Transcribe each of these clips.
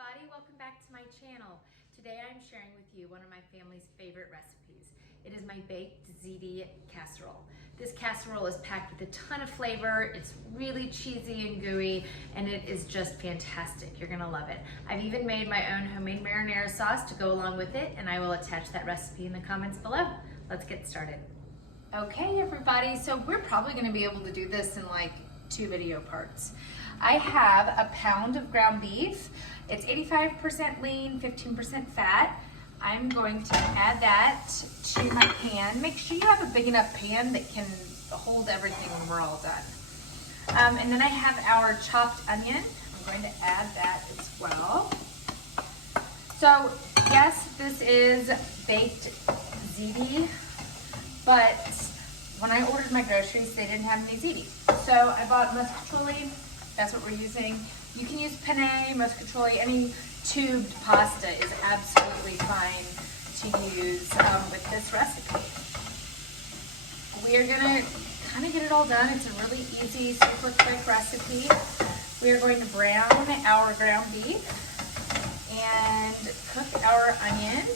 everybody, welcome back to my channel. Today I'm sharing with you one of my family's favorite recipes. It is my baked ziti casserole. This casserole is packed with a ton of flavor, it's really cheesy and gooey, and it is just fantastic. You're gonna love it. I've even made my own homemade marinara sauce to go along with it, and I will attach that recipe in the comments below. Let's get started. Okay everybody, so we're probably gonna be able to do this in like 2 video parts. I have a pound of ground beef. It's 85% lean, 15% fat. I'm going to add that to my pan. Make sure you have a big enough pan that can hold everything when we're all done. And then I have our chopped onion. I'm going to add that as well. So yes, this is baked ziti, but when I ordered my groceries, they didn't have any ziti. So I bought muscatoli. That's what we're using. You can use penne, muscatoli, any tubed pasta is absolutely fine to use with this recipe. We are gonna kind of get it all done. It's a really easy, super quick recipe. We are going to brown our ground beef and cook our onion.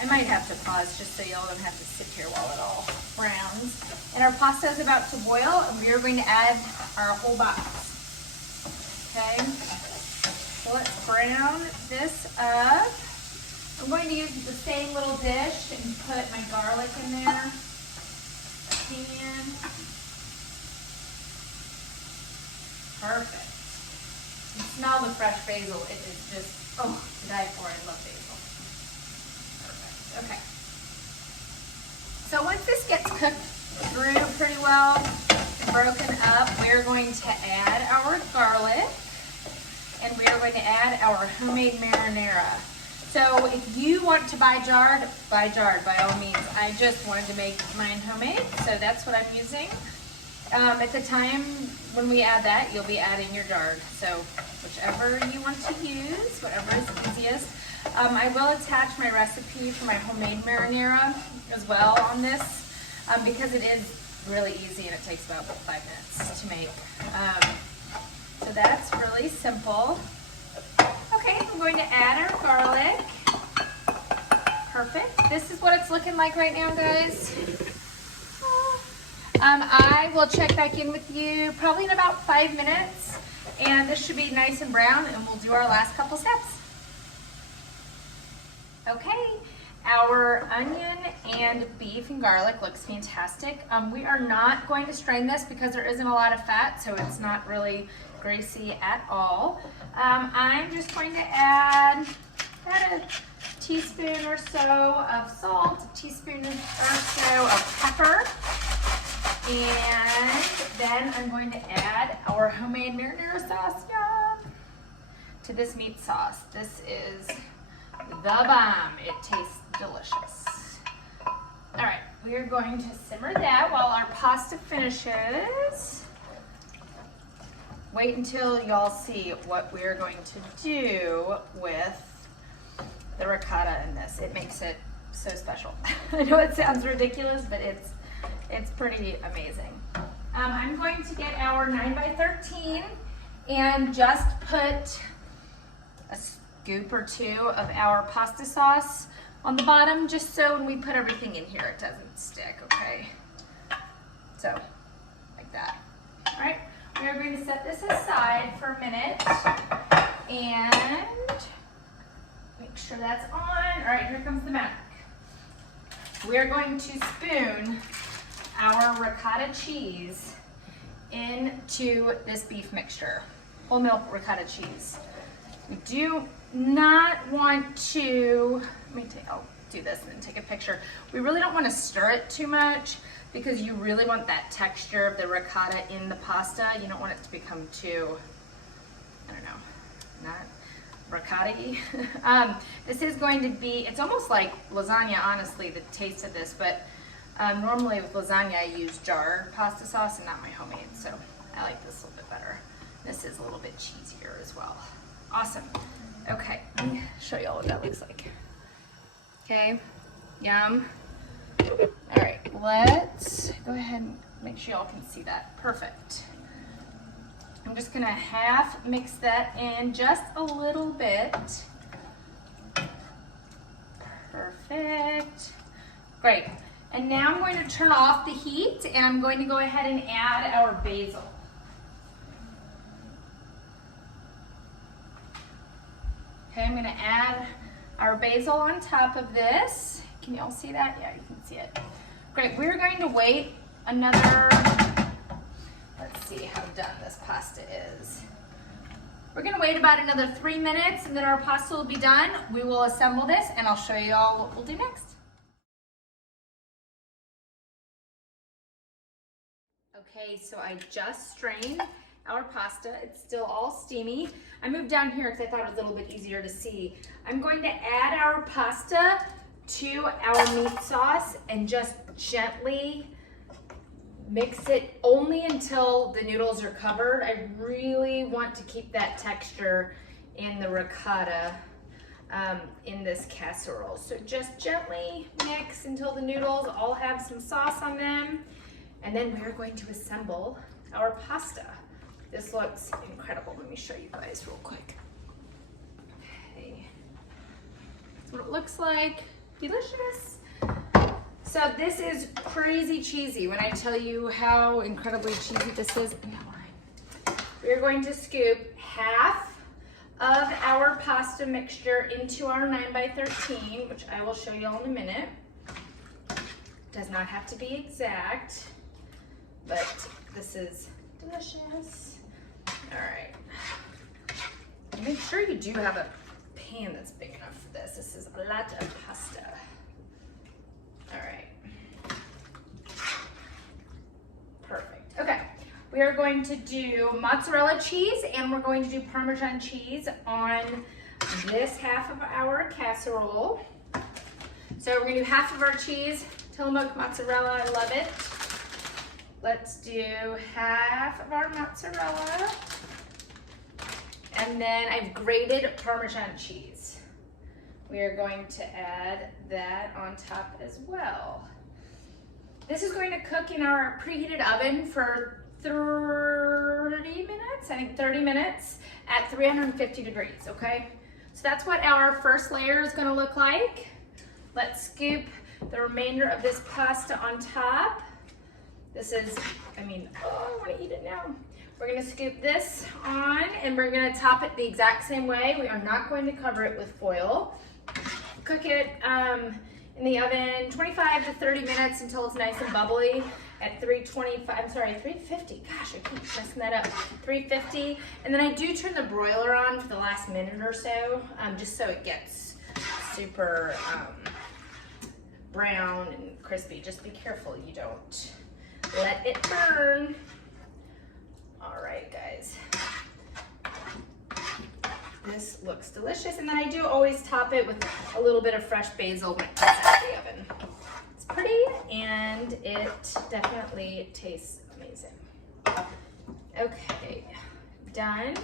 I might have to pause just so y'all don't have to sit here while it all browns. And our pasta is about to boil, and we are going to add our whole box. Okay, so let's brown this up. I'm going to use the same little dish and put my garlic in there. Perfect. You smell the fresh basil. It is just, oh, to die for. I love basil. Okay, so once this gets cooked through pretty well, broken up, we're going to add our garlic, and we are going to add our homemade marinara. So if you want to buy jarred by all means. I just wanted to make mine homemade, so that's what I'm using. At the time when we add that, you'll be adding your jarred. So whichever you want to use, whatever is easiest. I will attach my recipe for my homemade marinara as well on this because it is really easy and it takes about 5 minutes to make. So that's really simple. Okay, I'm going to add our garlic. Perfect. This is what it's looking like right now, guys. I will check back in with you probably in about 5 minutes, and this should be nice and brown, and we'll do our last couple steps. Okay, our onion and beef and garlic looks fantastic. We are not going to strain this because there isn't a lot of fat, so it's not really greasy at all. I'm just going to add about a teaspoon or so of salt, a teaspoon or so of pepper, and then I'm going to add our homemade marinara sauce, to this meat sauce. This is the bomb. It tastes delicious. All right, we are going to simmer that while our pasta finishes. Wait until y'all see what we're going to do with the ricotta in this. It makes it so special. I know it sounds ridiculous, but it's pretty amazing. I'm going to get our 9x13 and just put a scoop or 2 of our pasta sauce on the bottom, just so when we put everything in here it doesn't stick, okay? So, like that. All right, we are going to set this aside for a minute and make sure that's on. All right, here comes the magic. We are going to spoon our ricotta cheese into this beef mixture, whole milk ricotta cheese. We do not want to, I'll do this and then take a picture. We really don't want to stir it too much because you really want that texture of the ricotta in the pasta. You don't want it to become too, I don't know, not ricotta-y. This is going to be, it's almost like lasagna, honestly, the taste of this, but normally with lasagna I use jarred pasta sauce and not my homemade, so I like this a little bit better. This is a little bit cheesier as well. Awesome. Okay, let me show y'all what that looks like. Okay, yum. All right, let's go ahead and make sure y'all can see that. Perfect. I'm just gonna half mix that in just a little bit. Perfect. Great. And now I'm going to turn off the heat and I'm going to go ahead and add our basil. Okay, I'm gonna add our basil on top of this. Can you all see that? Yeah, you can see it. Great, we're going to wait another, let's see how done this pasta is. We're gonna wait about another 3 minutes and then our pasta will be done. We will assemble this and I'll show you all what we'll do next. Okay, so I just strained our pasta. It's still all steamy. I moved down here because I thought it was a little bit easier to see. I'm going to add our pasta to our meat sauce and just gently mix it only until the noodles are covered. I really want to keep that texture in the ricotta in this casserole. So just gently mix until the noodles all have some sauce on them. And then we're going to assemble our pasta. This looks incredible. Let me show you guys real quick. Okay, that's what it looks like. Delicious. So this is crazy cheesy. When I tell you how incredibly cheesy this is, we're going to scoop half of our pasta mixture into our 9x13, which I will show you all in a minute. Does not have to be exact, but this is delicious. All right. Make sure you do have a pan that's big enough for this. This is a lot of pasta. All right. Perfect. Okay. We are going to do mozzarella cheese and we're going to do Parmesan cheese on this half of our casserole. So we're going to do half of our cheese, Tillamook mozzarella. I love it. Let's do half of our mozzarella. And then I've grated Parmesan cheese. We are going to add that on top as well. This is going to cook in our preheated oven for 30 minutes, I think 30 minutes at 350 degrees, okay? So that's what our first layer is gonna look like. Let's scoop the remainder of this pasta on top. This is, I wanna eat it now. We're gonna scoop this on and we're gonna top it the exact same way. We are not going to cover it with foil. Cook it in the oven 25 to 30 minutes until it's nice and bubbly at 350. Gosh, I keep messing that up. 350. And then I do turn the broiler on for the last minute or so, just so it gets super brown and crispy. Just be careful you don't let it burn. All right, guys. This looks delicious. And then I do always top it with a little bit of fresh basil when it comes out of the oven. It's pretty and it definitely tastes amazing. Okay, done.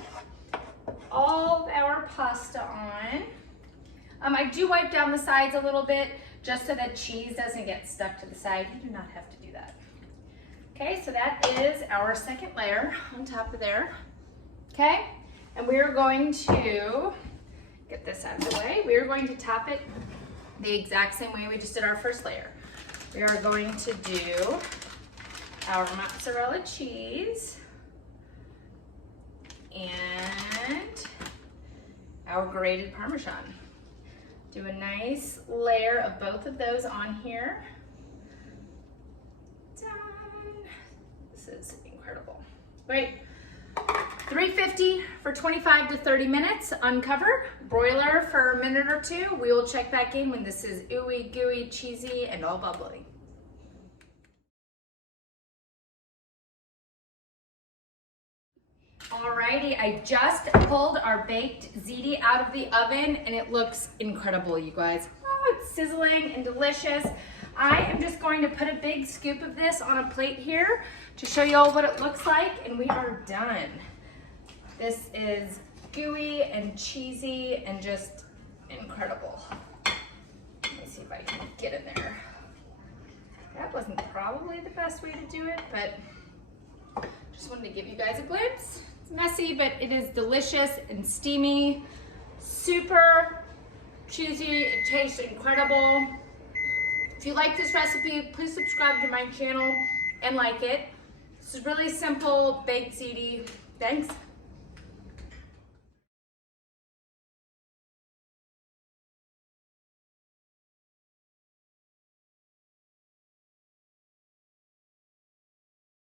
All of our pasta on. I do wipe down the sides a little bit just so that cheese doesn't get stuck to the side. You do not have to do that. Okay, so that is our second layer on top of there. Okay, and we're going to get this out of the way. We are going to top it the exact same way we just did our first layer. We are going to do our mozzarella cheese and our grated Parmesan. Do a nice layer of both of those on here. Done. This is incredible. Great. 350 for 25 to 30 minutes, uncover, broiler for a minute or two. We will check back in when this is ooey gooey, cheesy, and all bubbly. Alrighty, I just pulled our baked ziti out of the oven and it looks incredible, you guys. Oh, it's sizzling and delicious. I am just going to put a big scoop of this on a plate here to show you all what it looks like, and we are done. This is gooey and cheesy and just incredible. Let me see if I can get in there. That wasn't probably the best way to do it, but just wanted to give you guys a glimpse. It's messy, but it is delicious and steamy. Super cheesy, it tastes incredible. If you like this recipe, please subscribe to my channel and like it. This is really simple baked ziti. Thanks.